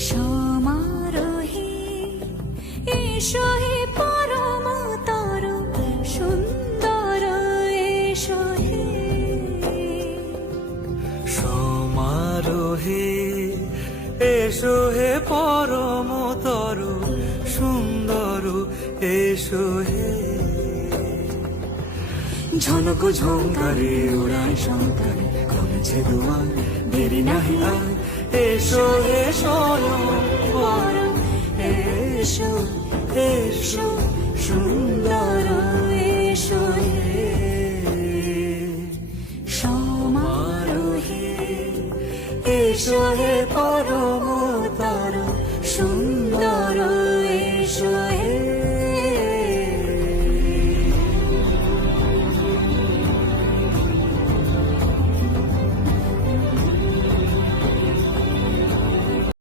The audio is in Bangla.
সমারোহে এসো হে পরমতর সুন্দর এসো হে সমারোহে এসো হে পরমতর সুন্দর এসো হে ঝনক ঝঙ্কারে ওড়ায় শঙ্কারে কমেছে দুয়ার দেরি নাহি আর এসো হে স্বয়ং এসো এসো সুন্দর এসো হে সমারোহে এসো হে পরম